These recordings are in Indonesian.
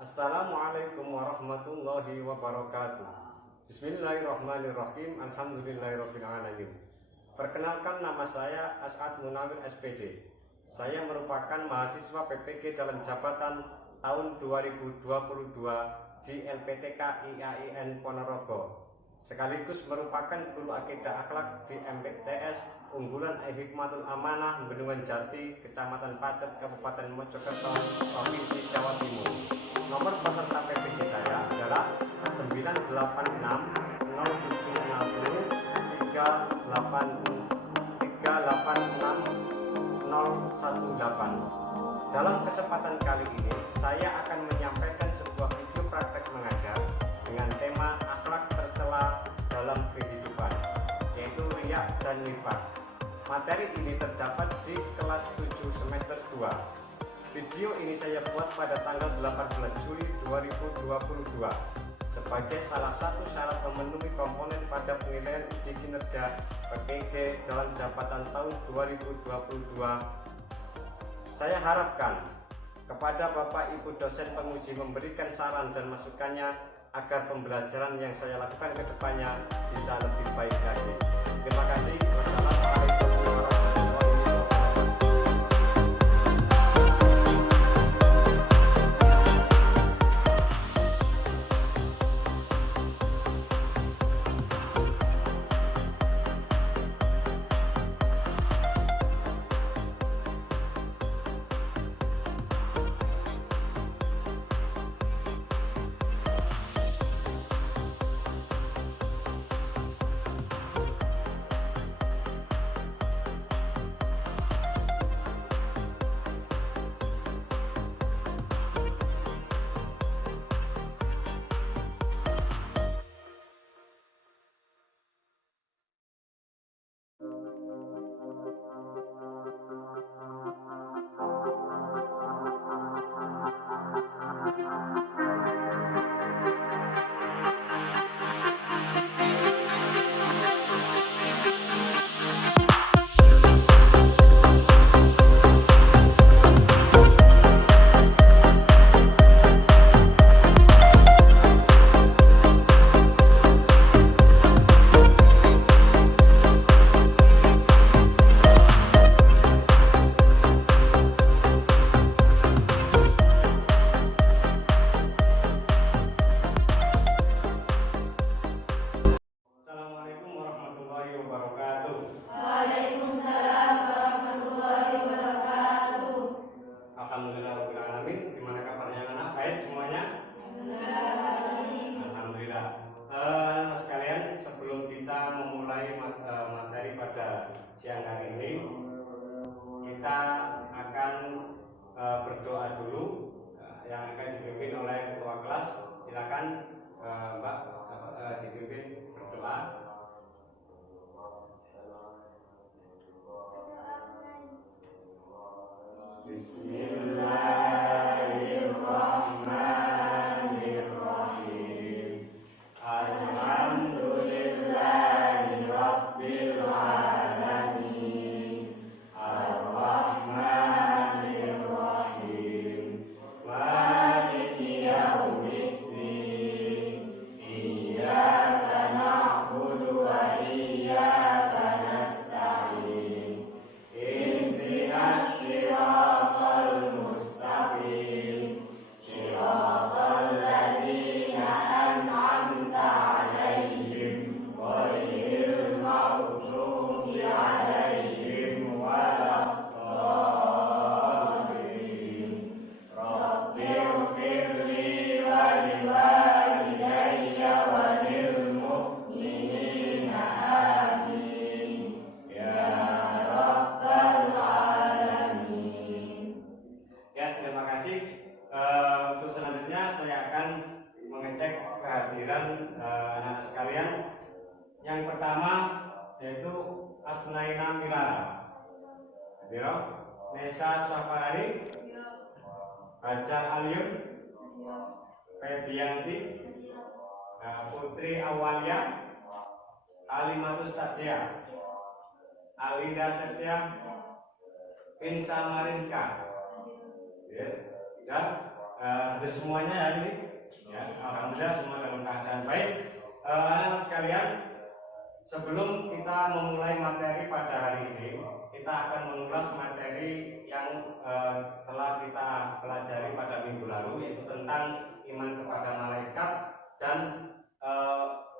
Assalamualaikum warahmatullahi wabarakatuh. Bismillahirrahmanirrahim. Alhamdulillahirabbil alamin. Perkenalkan, nama saya As'ad Munawir SPD. Saya merupakan mahasiswa PPG dalam jabatan tahun 2022 di LPTK IAIN Ponorogo, sekaligus merupakan guru akidah akhlak di MPTS Unggulan Hikmatul Amanah Bendungan Jati, Kecamatan Pacet, Kabupaten Mojokerto, Provinsi Jawa Timur. Nomor peserta PPG saya adalah 986 0760 386 018. Dalam kesempatan kali ini saya akan menyampaikan sebuah video praktek mengajar dengan tema akhlak tercela dalam kehidupan, yaitu riya dan nifaq. Materi ini terdapat di kelas 7 semester 2. Video ini saya buat pada tanggal 18 Juli 2022 sebagai salah satu syarat memenuhi komponen pada penilaian uji kinerja PPG dalam jabatan tahun 2022. Saya harapkan kepada Bapak Ibu dosen penguji memberikan saran dan masukannya agar pembelajaran yang saya lakukan ke depannya bisa lebih baik lagi. Terima kasih. Wassalamualaikum warahmatullahi wabarakatuh. Assalamualaikum warahmatullahi wabarakatuh. Waalaikumsalam warahmatullahi wabarakatuh. Alhamdulillahirabbil alamin. Gimana kabarnya anak? Baik semuanya? Alhamdulillah. Anak sekalian, sebelum kita memulai materi pada siang hari ini, kita akan berdoa dulu yang akan dipimpin oleh ketua kelas. Silakan Mbak dipimpin berdoa. Bismillahirrahmanirrahim. Alhamdulillahi rabbil alamin. Ar-Rahmanir-Rahim. Maliki yaumiddin. Iyyaka na'budu wa iyyaka nasta'in. Ihdinas siratal mustaqim. Siratal ladzina an'amta 'alaihim ghairil maghdubi 'alaihim waladdallin. Rabbighfirli wa liwalidayya wa lil mu'minina amin ya rabbal alamin. Ya, terima kasih. Untuk selanjutnya saya akan mengecek kehadiran anak-anak sekalian. Yang pertama yaitu Asnaina Milara. Hadir. Nesa Safarani, Hajar Aliun, Febianti, Putri Awalia, Alimatus Sadia, Alinda Setia, Insa Marinska. Ya, hampir semuanya ya ini. Ya, alhamdulillah semua dalam keadaan baik. Anak-anak sekalian, sebelum kita memulai materi pada hari ini, kita akan mengulas materi yang telah kita pelajari pada minggu lalu, yaitu tentang iman kepada malaikat dan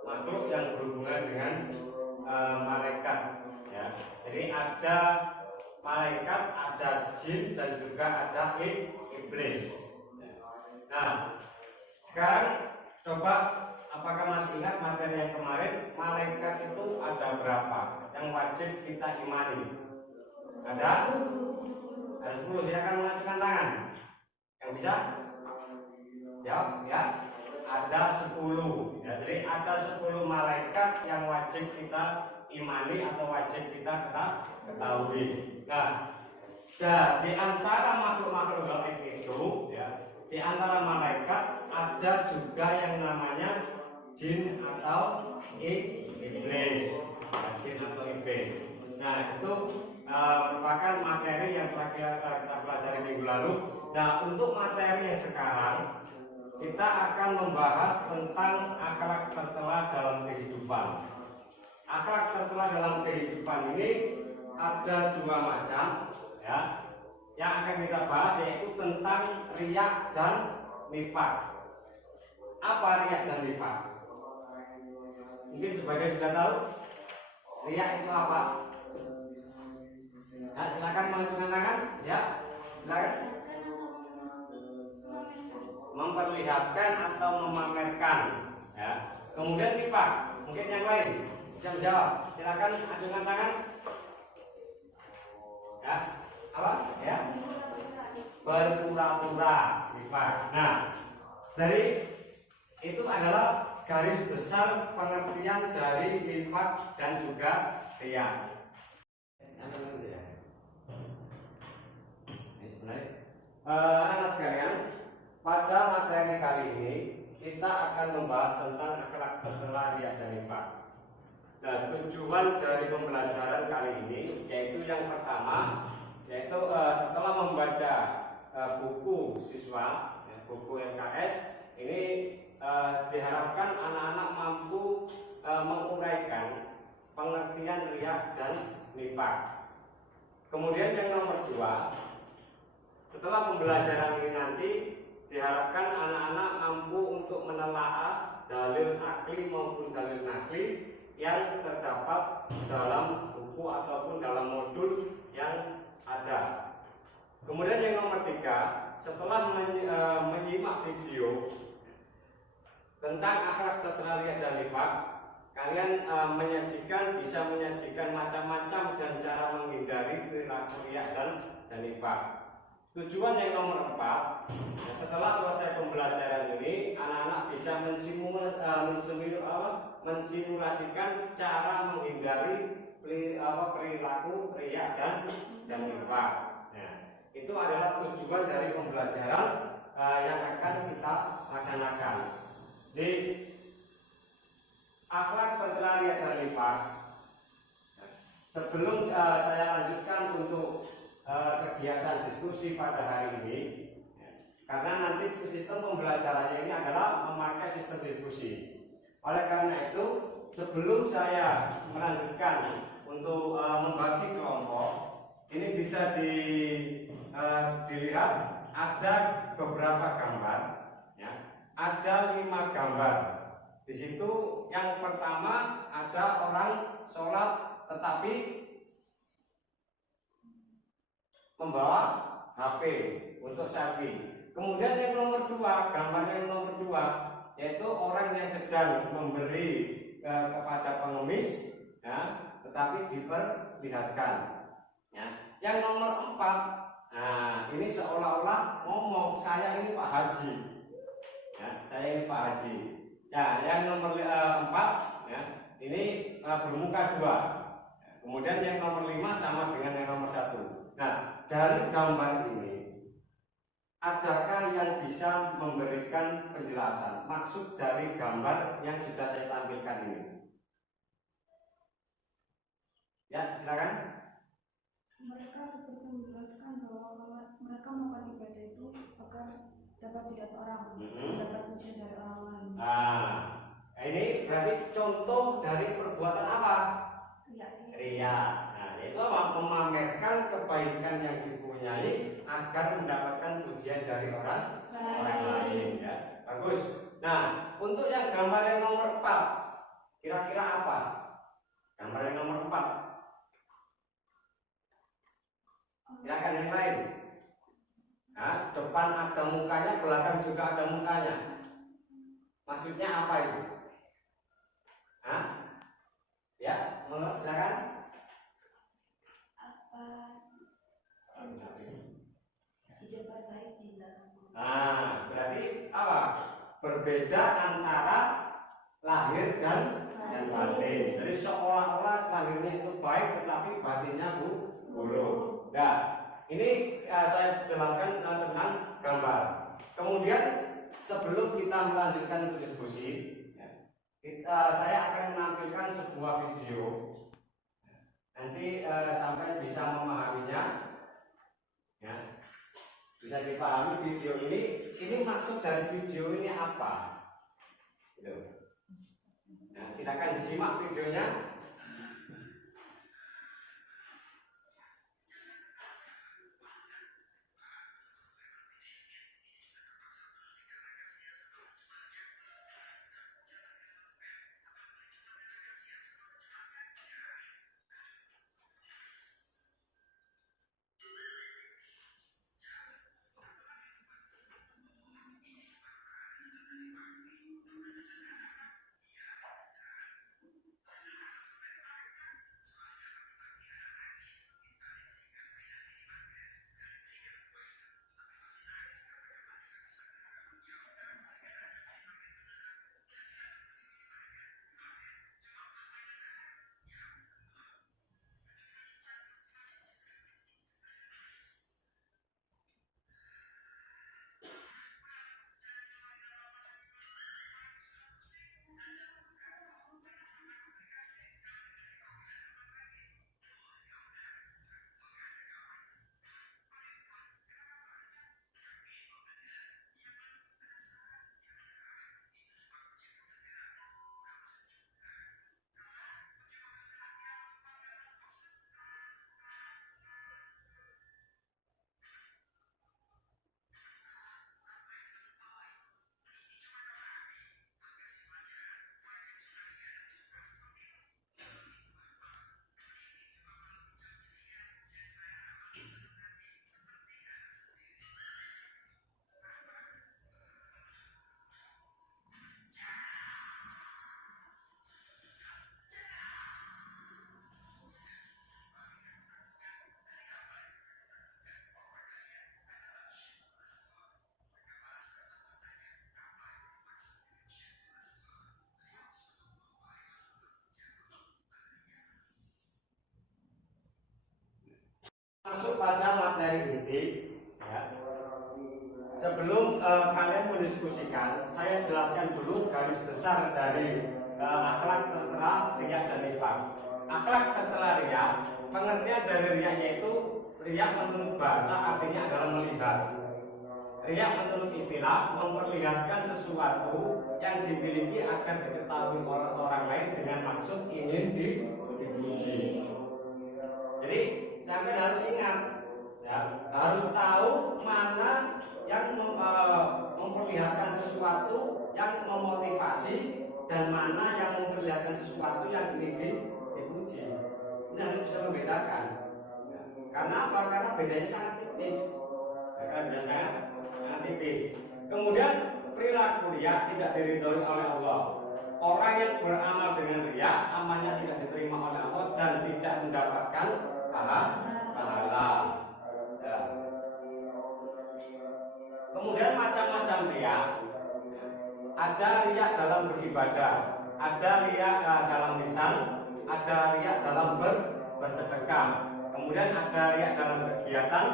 makhluk yang berhubungan dengan malaikat. Ya. Jadi ada malaikat, ada jin, dan juga ada iblis. Nah, sekarang coba, apakah masih ingat materi yang kemarin? Malaikat itu ada berapa yang wajib kita imani? Ada 10. Silakan mengajukan tangan. Yang bisa jawab ya. Ada 10. Ya, jadi ada 10 malaikat yang wajib kita imani atau wajib kita ketahui. Nah, di antara makhluk-makhluk gaib itu, ya, di antara malaikat ada juga yang namanya jin atau iblis. Ya, jin atau iblis. Nah, itu merupakan materi yang telah kita pelajari minggu lalu. Nah, untuk materi yang sekarang kita akan membahas tentang akhlak tercela dalam kehidupan. Akhlak tercela dalam kehidupan ini ada 2 macam, ya. Yang akan kita bahas yaitu tentang riya dan nifaq. Apa riya dan nifaq? Mungkin sebagian sudah tahu. Riya itu apa? Ya, silakan mengajukan tangan. Ya, silakan. Memperlihatkan atau memamerkan. Ya. Kemudian nifaq, mungkin yang lain yang jawab. Silakan ajukan tangan. Ya, apa? Ya. Berpura-pura, nifaq. Nah, dari itu adalah garis besar pengertian dari nifaq dan juga riya. Anak sekalian, pada materi kali ini kita akan membahas tentang akhlak tercela, riya dan nifaq. Nah, tujuan dari pembelajaran kali ini yaitu yang pertama, yaitu setelah membaca buku siswa, buku MKS ini, diharapkan anak-anak mampu menguraikan pengertian riya dan nifaq. Kemudian yang nomor 2, setelah pembelajaran ini nanti diharapkan anak-anak mampu untuk menelaah dalil akli maupun dalil nakli yang terdapat dalam buku ataupun dalam modul yang ada. Kemudian yang nomor 3, setelah menyimak video tentang akhlak tercela, riya dan nifaq, kalian bisa menyajikan macam-macam dan cara menghindari perilaku riya dan nifaq. Tujuan yang nomor 4, setelah selesai pembelajaran ini, anak-anak bisa mensimulasikan cara menghindari perilaku riya dan nifaq. Nah, itu adalah tujuan dari pembelajaran yang akan kita laksanakan. Di akhlak tercela, riya dan nifaq, sebelum saya lanjutkan untuk kegiatan diskusi pada hari ini, karena nanti sistem pembelajarannya ini adalah memakai sistem diskusi. Oleh karena itu, sebelum saya melanjutkan untuk membagi kelompok, ini bisa dilihat ada beberapa gambar, ya. Ada 5 gambar. Di situ yang pertama ada orang sholat tetapi membawa HP untuk selfie. Kemudian yang nomor 2, gambar yang nomor 2, yaitu orang yang sedang memberi kepada pengemis, ya, tetapi diperlihatkan. Ya. Yang nomor 4, nah ini seolah-olah ngomong, saya ini Pak Haji. Ya, saya ini Pak Haji. Ya, yang nomor 4, ya, ini bermuka 2. Kemudian yang nomor 5 sama dengan yang nomor 1. Nah, dari gambar ini, adakah yang bisa memberikan penjelasan maksud dari gambar yang sudah saya tampilkan ini? Ya, silakan. Mereka seperti menjelaskan bahwa mereka melakukan ibadah itu agar dapat dilihat orang, dapat pujian dari orang lain. Nah, ini berarti contoh dari perbuatan apa? Ria. Nah, itu apa? Memamerkan kebaikan yang dipunyai agar mendapatkan pujian dari orang lain. Ya, bagus. Nah, untuk yang gambar yang nomor 4, kira-kira apa? Gambar yang nomor 4. Silakan yang lain. Nah, depan ada mukanya, belakang juga ada mukanya. Maksudnya apa itu? Hah? Ya, mohon silakan. Hidup baik di dalam. Nah, berarti apa? Berbeda antara lahir dan batin. Jadi seolah-olah lahirnya itu baik, tetapi batinnya buruk. Nah, ini saya jelaskan tentang gambar. Kemudian sebelum kita melanjutkan diskusi, saya akan menampilkan sebuah video. Nanti sampai bisa memahaminya, ya. Bisa dipahami video ini maksud dari video ini apa? Gitu. Nah, silakan disimak videonya. Masuk pada materi inti, ya. Sebelum kalian mendiskusikan, saya jelaskan dulu garis besar dari akhlak tercela, riya dan nifaq. Akhlak tercela riya, pengertian dari riya yaitu riya menurut bahasa artinya adalah melihat. Riya menurut istilah memperlihatkan sesuatu yang dimiliki agar diketahui orang lain dengan maksud ingin dipuji. Jadi sampai harus ingat, ya, harus tahu mana yang memperlihatkan sesuatu yang memotivasi dan mana yang memperlihatkan sesuatu yang ingin dipuji. Ini harus bisa membedakan. Ya. Karena apa? Karena bedanya sangat tipis. Bedanya sangat tipis. Kemudian perilaku riya tidak diridhoi oleh Allah. Orang yang beramal dengan riya, amalnya tidak diterima oleh Allah dan tidak mendapatkan pahala. Ya. Kemudian macam-macam riya. Ada riya dalam beribadah, ada riya dalam lisan, ada riya dalam bersedekah. Kemudian ada riya dalam kegiatan,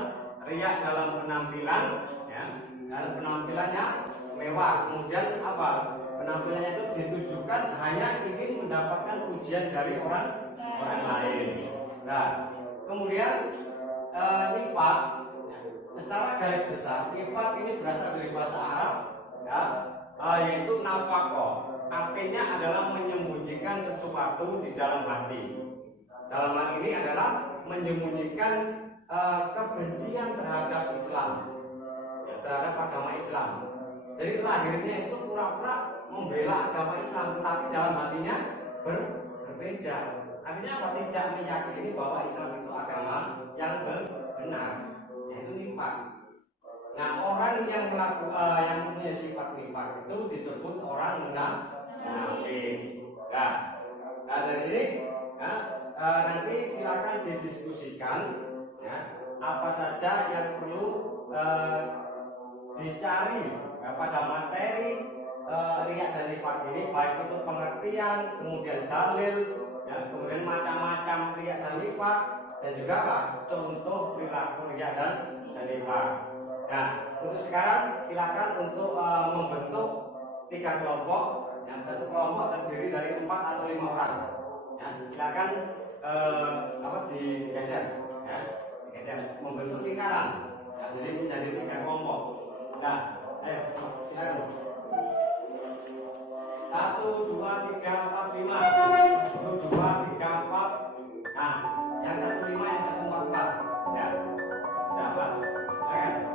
riya dalam penampilan, ya. Dan penampilannya mewah. Kemudian apa? Penampilannya itu ditujukan hanya ingin mendapatkan pujian dari orang lain. Nah, kemudian nifaq secara garis besar nifaq ini berasal dari bahasa Arab, ya, yaitu nafaqah. Artinya adalah menyembunyikan sesuatu di dalam hati. Dalam hal ini adalah menyembunyikan kebencian terhadap Islam, ya, terhadap agama Islam. Jadi lahirnya itu pura-pura membela agama Islam, tetapi dalam hatinya berbeda. Artinya apa? Tidak meyakini bahwa Islam itu agama yang benar, yaitu nifaq. Nah, orang yang yang punya sifat nifaq itu disebut orang munafik. Nah, dari sini, ya, nanti silakan didiskusikan, ya, apa saja yang perlu dicari, ya, pada materi riya dan nifaq ini, baik itu pengertian, kemudian dalil, ya, kemudian macam-macam riya dan nifaq, dan juga apa? Contoh perilaku riya dan nifaq. Nah, untuk sekarang silakan untuk membentuk 3 kelompok. Yang satu kelompok terdiri dari 4 atau 5 orang. Ya, silakan digeser, ya, digeser, membentuk lingkaran. Ya, jadi menjadi 3 kelompok. Nah, ayo silakan. 1, 2, 3, 4, 5. 1, 2, 3, 4. Nah, yang satu 5, yang satu 4, 4. Ya, sudah pas. Silakan.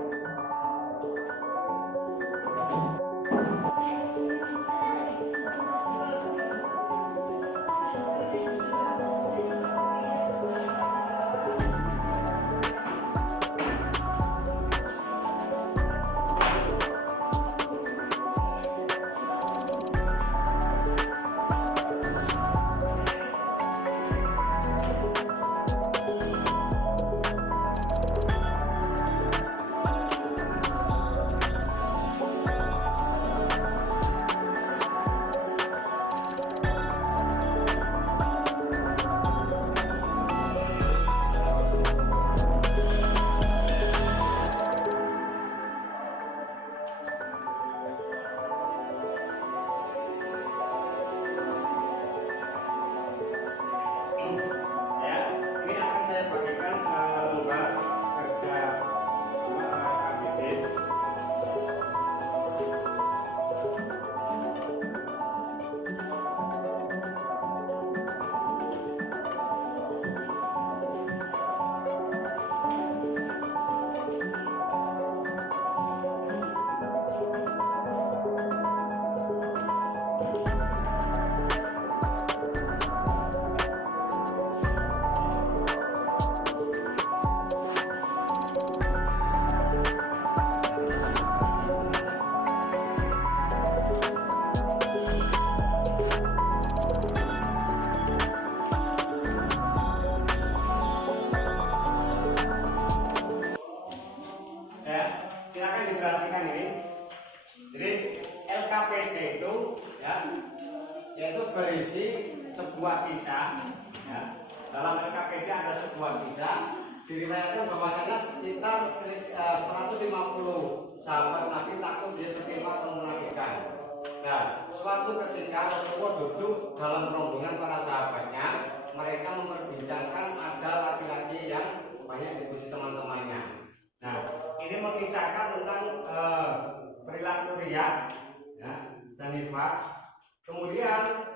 Berisi sebuah kisah, ya. Dalam LKPD ada sebuah kisah diriwayatkan bahwasanya sekitar 150 sahabat Nabi takut dia tertimpa kemunafikan. Nah, suatu ketika Rasulullah duduk dalam rombongan para sahabatnya, mereka memperbincangkan ada laki-laki yang banyak diskusi teman-temannya. Nah, ini mengisahkan tentang perilaku riya, ya, dan nifaq. Kemudian,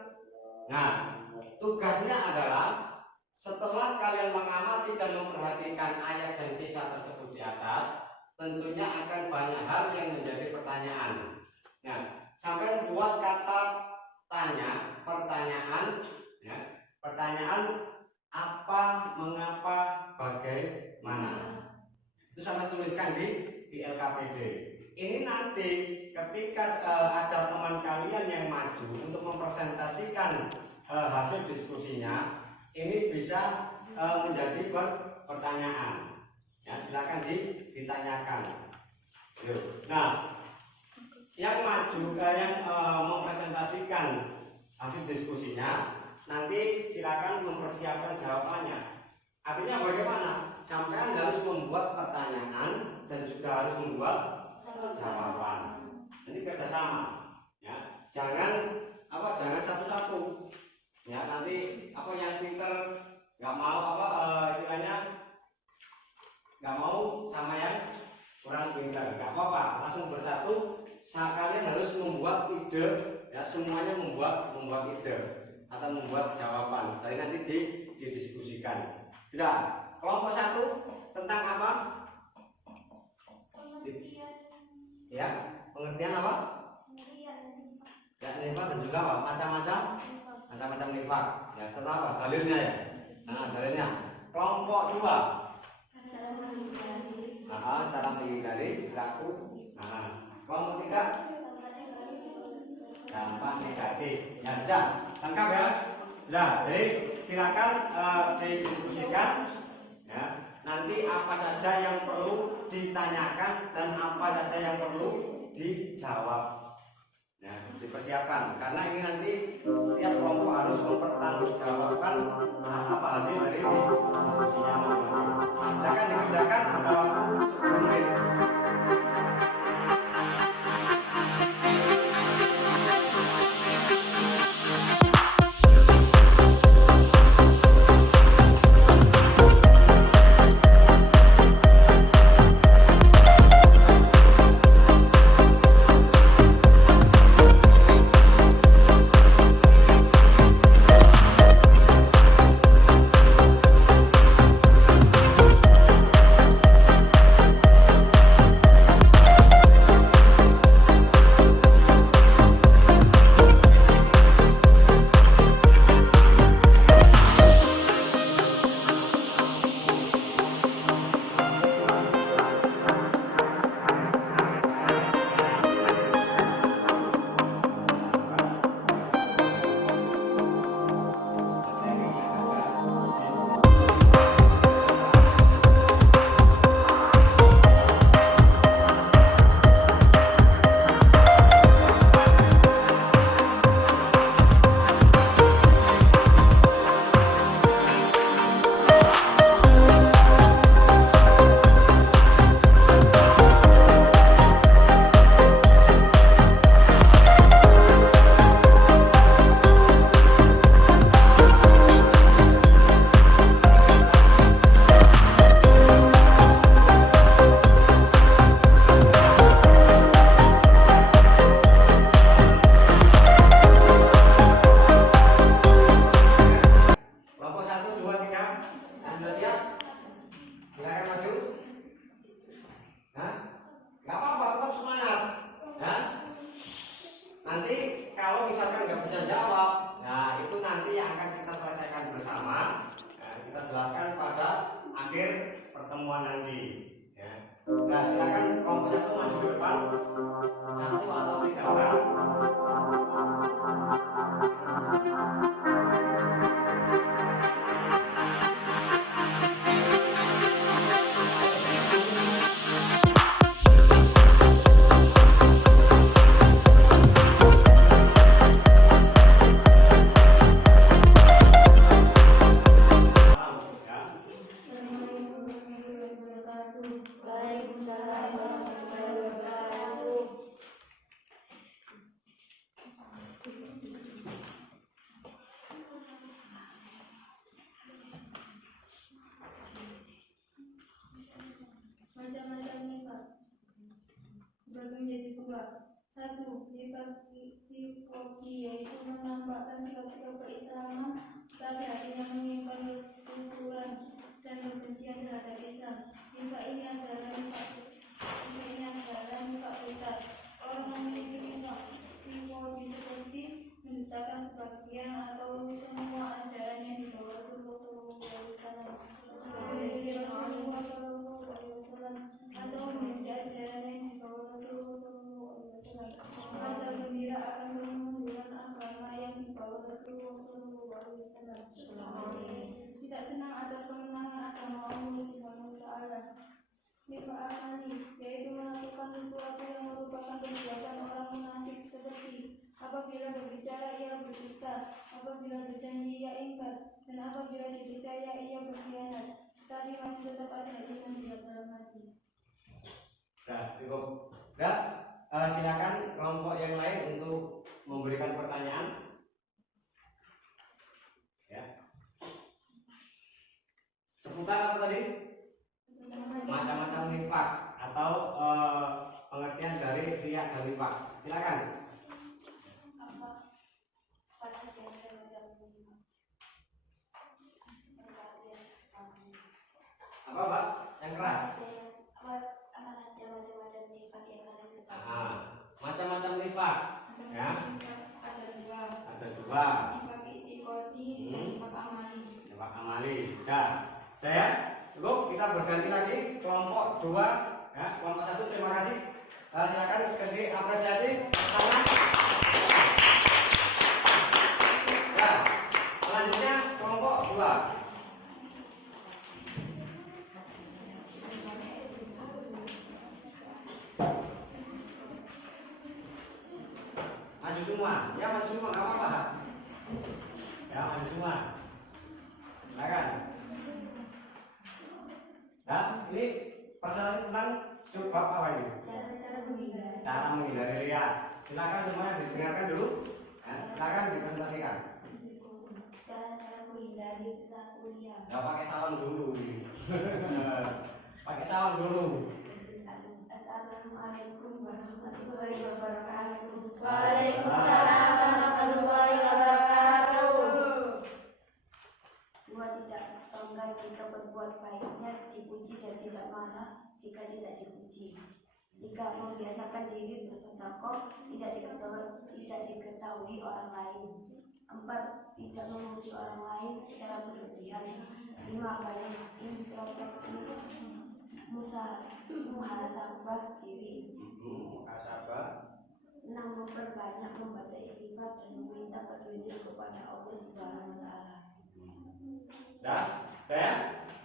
nah, tugasnya adalah setelah kalian mengamati dan memperhatikan ayat dan kisah tersebut di atas, tentunya akan banyak hal yang menjadi pertanyaan. Nah, sampai buat kata tanya, pertanyaan, ya, pertanyaan apa, mengapa, bagaimana. Itu sampai tuliskan di LKPD. Ini nanti ketika ada teman kalian yang maju untuk mempresentasikan hasil diskusinya, ini bisa menjadi pertanyaan. Ya, silakan ditanyakan. Nah, yang maju yang mempresentasikan hasil diskusinya, nanti silakan mempersiapkan jawabannya. Artinya bagaimana? Sampai harus membuat pertanyaan dan juga harus membuat jawaban. Ini kerjasama, ya. Jangan satu-satu, ya. Nanti yang pinter nggak mau istilahnya nggak mau sama yang apa-apa, langsung bersatu. Kalian harus membuat ide, ya semuanya membuat ide atau membuat jawaban. Tadi nanti didiskusikan. Sudah. Kelompok 1 tentang apa? Ya, pengertian apa? Ya, nifak dan juga apa? Macam-macam nifak. Ya, setelah apa? Dalilnya ya. Nah, dalilnya. Kelompok 2. Cara menghindari perilaku. Kelompok 3. Dampak negatif. Ya, sudah. Lengkap ya. Nah, jadi silakan didiskusikan. Ya. Nanti apa saja yang perlu ditanyakan dan apa saja yang perlu dijawab. Ya, dipersiapkan karena ini nanti setiap kelompok harus mempertanggungjawabkan apa hasil dari diskusinya masing-masing. Silakan dikerjakan pada waktu 10 menit. Pertemuan nanti ya. Nah, silakan kelompok 1 maju ke depan. 1 atau 3 orang. Macam-macam nifak dibagi menjadi 2. 1. Nifak tifoki, yaitu menampakkan sikap-sikap keislaman tapi hatinya menyimpan kekufuran dan kebencian terhadap Islam. Nifak ini adalah nifak besar. Orang memiliki nifak tifoki seperti mendustakan sebagian atau semua ajaran yang dibawa Rasulullah SAW, atau membenci ajaran yang dibawa Rasulullah SAW. Rasa gembira akan kemunduran agama yang dibawa Rasulullah SAW. Tidak senang atas kemenangan agama Allah Subhanahu wa Ta'ala. Nifak amali, yaitu melakukan sesuatu yang merupakan perbuatan orang munafik seperti apabila berbicara ia berdusta, apabila berjanji ia ingkar, dan apabila dipercaya ia berkhianat, tapi masih tetap ada iman di dalam hati. Nah, cukup. Nah, silakan kelompok yang lain untuk memberikan pertanyaan. Ya. Seputar apa tadi? Macam-macam nifak atau silakan. Apa saja macam Apa Pak? Yang keras? apa saja macam-macam nifak yang kalian ketahui? Macam-macam nifak. Ya. Ada dua. Nifak itikadi dan nifak amali. Nifak amali. Dah. Saya cukup, kita berganti lagi kelompok 2 ya. Kelompok 1 terima kasih. Silakan kasih apresiasi sama. Ya. Selanjutnya kelompok 2. Maju semua, ya maju semua, nggak apa-apa. Ya maju semua. Silakan. Ya, ini persoalan tentang subbab apa ini? Cara-cara menghindari. Cara menghindari riya. Silakan semuanya didengarkan dulu. Ya, silakan dipresentasikan. Cara-cara menghindari perilaku riya. Ya pakai salam dulu. Pakai salam dulu. Assalamualaikum warahmatullahi wabarakatuh. Waalaikumsalam warahmatullahi wabarakatuh. Dua, tidak bangga jika berbuat baiknya dipuji dan tidak marah jika tidak dipuji. 3, membiasakan diri bersedekah tidak diketahui orang lain. 4, tidak memuji orang lain secara berlebihan. 5, banyak introspeksi muhasabah diri. Muhasabah. 6, memperbanyak membaca istighfar dan meminta petunjuk kepada Allah Subhanahu wa taala.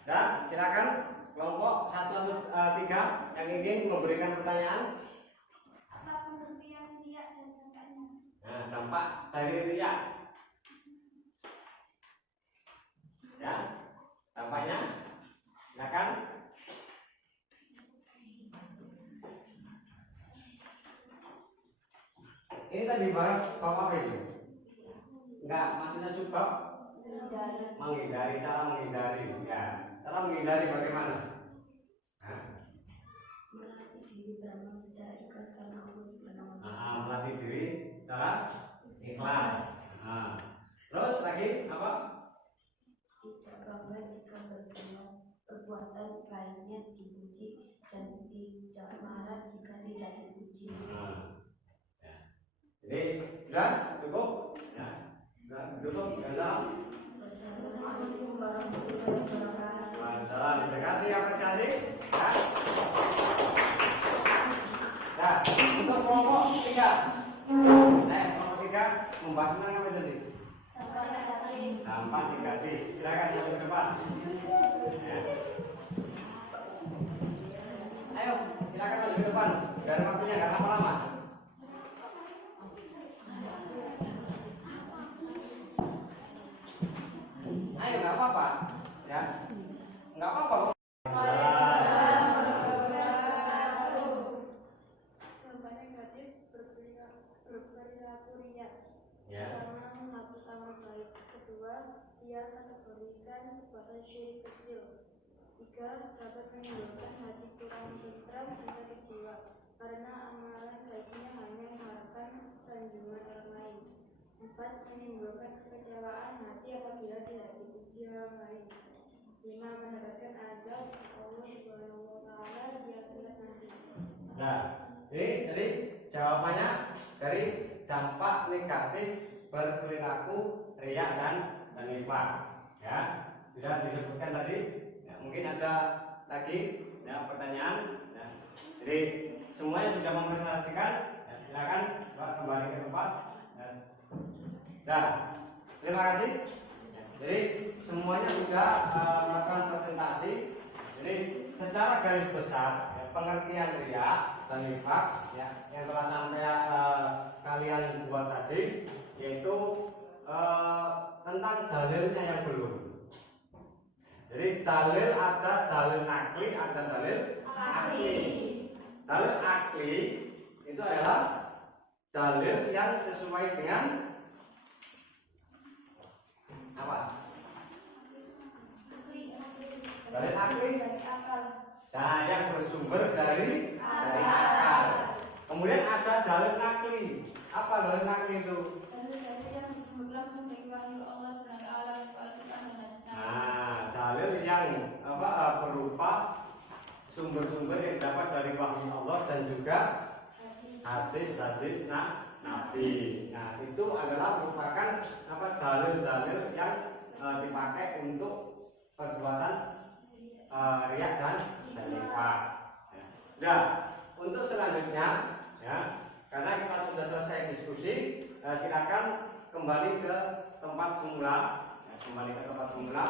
Ya, silakan kelompok 1 atau 3 yang ingin memberikan pertanyaan. Apa pengertian riya dan dampaknya? Nah, dampak dari riya. Ya, dampaknya. Silakan. Ini tadi bahas apa itu? Enggak, maksudnya subbab menghindari, cara menghindari. Ya, cara menghindari bagaimana? Nah, Melatih diri beramal secara ikhlas karena Allah Subhanahu wa taala. melatih diri secara ikhlas. Terus lagi apa? Tidak bangga jika berbuat perbuatan baiknya dipuji dan tidak marah jika tidak dipuji. Ya. Jadi sudah cukup. Ya, sudah cukup. Ya, Assalamualaikum warahmatullahi wabarakatuh. Waalaikumsalam. Terima kasih apresiasi. Ya. Ya, untuk kelompok 3. Kelompok 3 membahas tentang apa tadi? Dampak negatif. Silakan yang ke depan. Ya. Ayo, silakan maju ke depan. Biar waktunya nggak lama-lama. Ayo, nggak apa-apa. Ya, nggak apa-apa. Dampak negatif berperilaku riya Ya. karena menghapus amal baik. Kedua, ia kategorikan perbuatan syirik kecil. 3, dapat menimbulkan hati kurang tentram dan sakit jiwa karena amalan baiknya hanya mengharapkan sanjungan orang lain. 4, menimbulkan kekecewaan hati apabila tidak dipuji orang lain. 5, mendapatkan azab Allah Subhanahu wa taala di akhirat nanti. Nah, ini jadi jawabannya dari dampak negatif berperilaku riya dan nifaq. Ya, sudah disebutkan tadi. Ya, mungkin ada lagi ya pertanyaan. Ya. Jadi semuanya sudah mempresentasikan. Ya, silakan Pak kembali ke tempat. Ya. Nah, terima kasih. Ya, jadi semuanya sudah melakukan presentasi. Jadi secara garis besar ya, pengertian riya dan nifaq ya, yang telah sampai kalian buat tadi yaitu tentang dalilnya yang belum. Jadi dalil ada dalil akli, ada dalil akli. Dalil akli itu adalah dalil yang sesuai dengan apa? Dalil akli. Nah, yang bersumber dari akal. Kemudian ada dalil nakli. dalil nakli itu? Dalil yang disebut langsung dari wahyu Allah SWT, Al-Quran dan hadis Nabi. Nah, dalil yang berupa sumber-sumber yang dapat dari wahyu Allah dan juga hadis-hadis Nabi. Nah, itu adalah merupakan dalil-dalil yang dipakai untuk perbuatan riya dan nifaq. Nah, untuk selanjutnya, ya, karena kita sudah selesai diskusi, silakan kembali ke tempat semula. Ya, kembali ke tempat semula.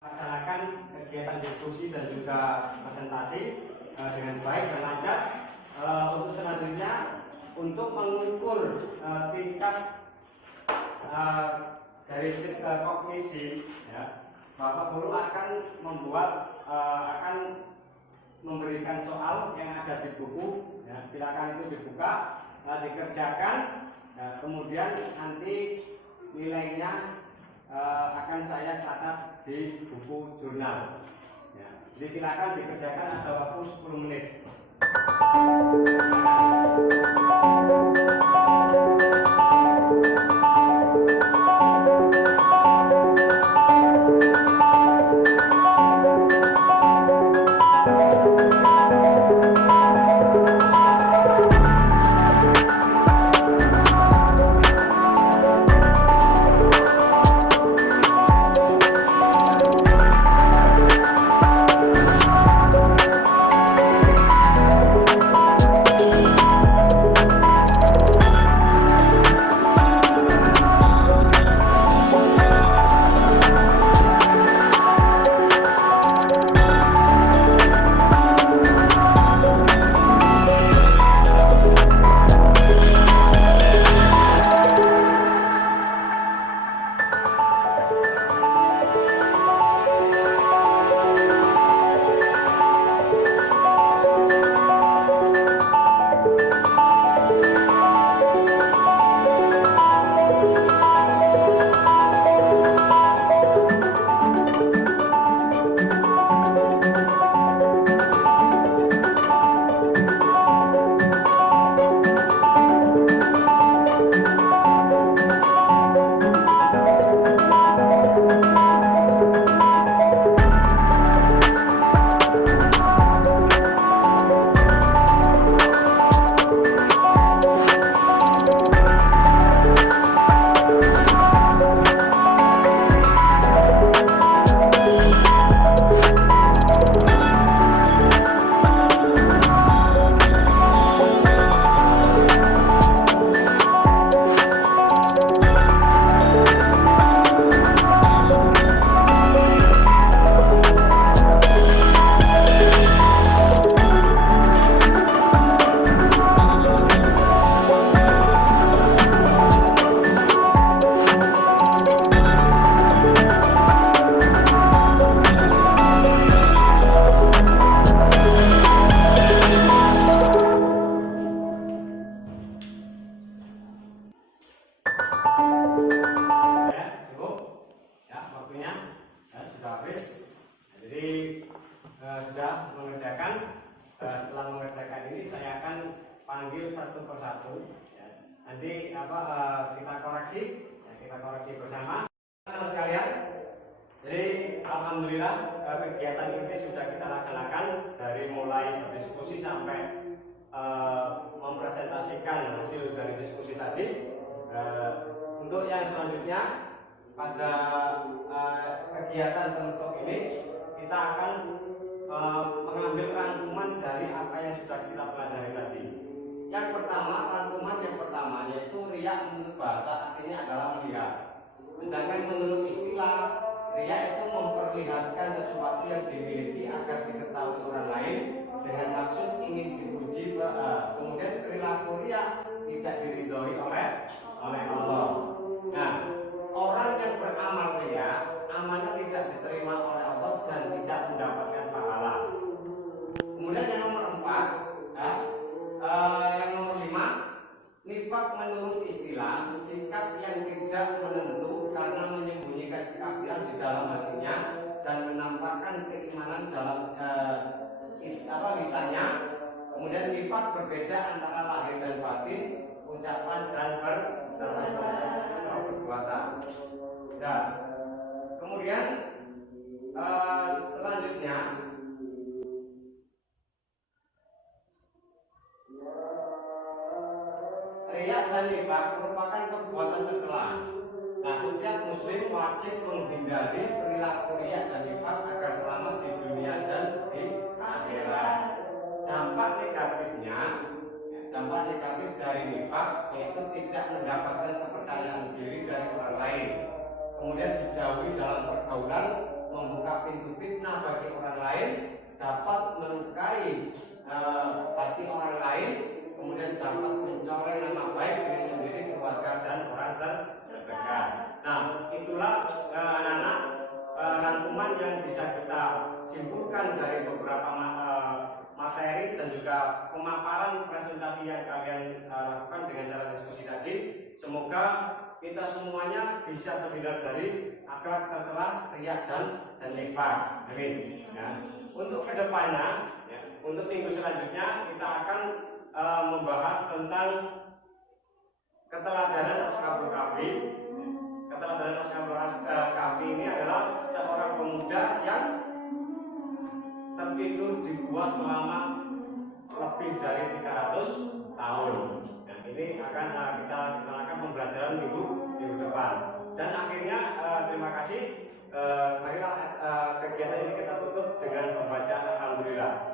Laksanakan kegiatan diskusi dan juga presentasi dengan baik dan lancar. Untuk selanjutnya, untuk mengukur tingkat dari kognisi, ya, Bapak Guru akan akan memberikan soal yang ada di buku. Ya, silakan itu dibuka, dikerjakan, kemudian nanti nilainya akan saya catat di buku jurnal. Ya, jadi silakan dikerjakan, ada waktu 10 menit. Sudah mengerjakan. Setelah mengerjakan ini saya akan panggil satu persatu. Ya. Nanti kita koreksi, ya, kita koreksi bersama. Teman-teman sekalian, jadi alhamdulillah kegiatan ini sudah kita laksanakan dari mulai diskusi sampai mempresentasikan hasil dari diskusi tadi. Untuk yang selanjutnya pada kegiatan penutup ini kita akan mengambil rangkuman dari apa yang sudah kita pelajari tadi. Yang pertama, rangkuman yang pertama yaitu riya menurut bahasa artinya adalah melihat. Sedangkan menurut istilah, riya itu memperlihatkan sesuatu yang dimiliki agar diketahui orang lain dengan maksud ingin dipuji. Kemudian perilaku riya tidak diridhoi oleh Allah. Nah, orang yang beramal riya, amalnya tidak diterima oleh Allah dan tidak mendapatkan pahala. Kemudian yang nomor 4, yang nomor 5, nifaq menurut istilah sikap yang tidak menentu karena menyembunyikan kekafiran di dalam hatinya dan menampakkan keimanan dalam lisannya. Kemudian berbeda antara lahir dan batin, ucapan dan perbuatan. Nah, kemudian selanjutnya riya dan nifaq merupakan perbuatan tercela. Nah, setiap muslim wajib menghindari perilaku riya dan nifaq agar selamat di dunia dan di akhirat. Dampak negatif dari nifaq yaitu tidak mendapatkan kepercayaan diri dari orang lain, kemudian dijauhi dalam pergaulan, membuka pintu fitnah bagi orang lain, dapat melukai hati orang lain, kemudian dapat mencoreng nama baik diri sendiri, keluarga dan orang terdekat. Nah, itulah anak-anak rangkuman yang bisa kita simpulkan dari beberapa materi dan juga pemaparan presentasi yang kalian lakukan dengan cara diskusi tadi. Semoga kita semuanya bisa terhindar dari akhlak tercela, riya dan nifaq. Amin. Ya. Untuk kedepannya, ya, untuk minggu selanjutnya kita akan membahas tentang keteladanan Ashabul Kahfi. Keteladanan Ashabul Kahfi ini adalah seorang pemuda yang tertidur di gua selama lebih dari 300 tahun. Nah, ini akan kita laksanakan pembelajaran minggu depan. Dan akhirnya terima kasih. Marilah kegiatan ini kita tutup dengan pembacaan Alhamdulillah.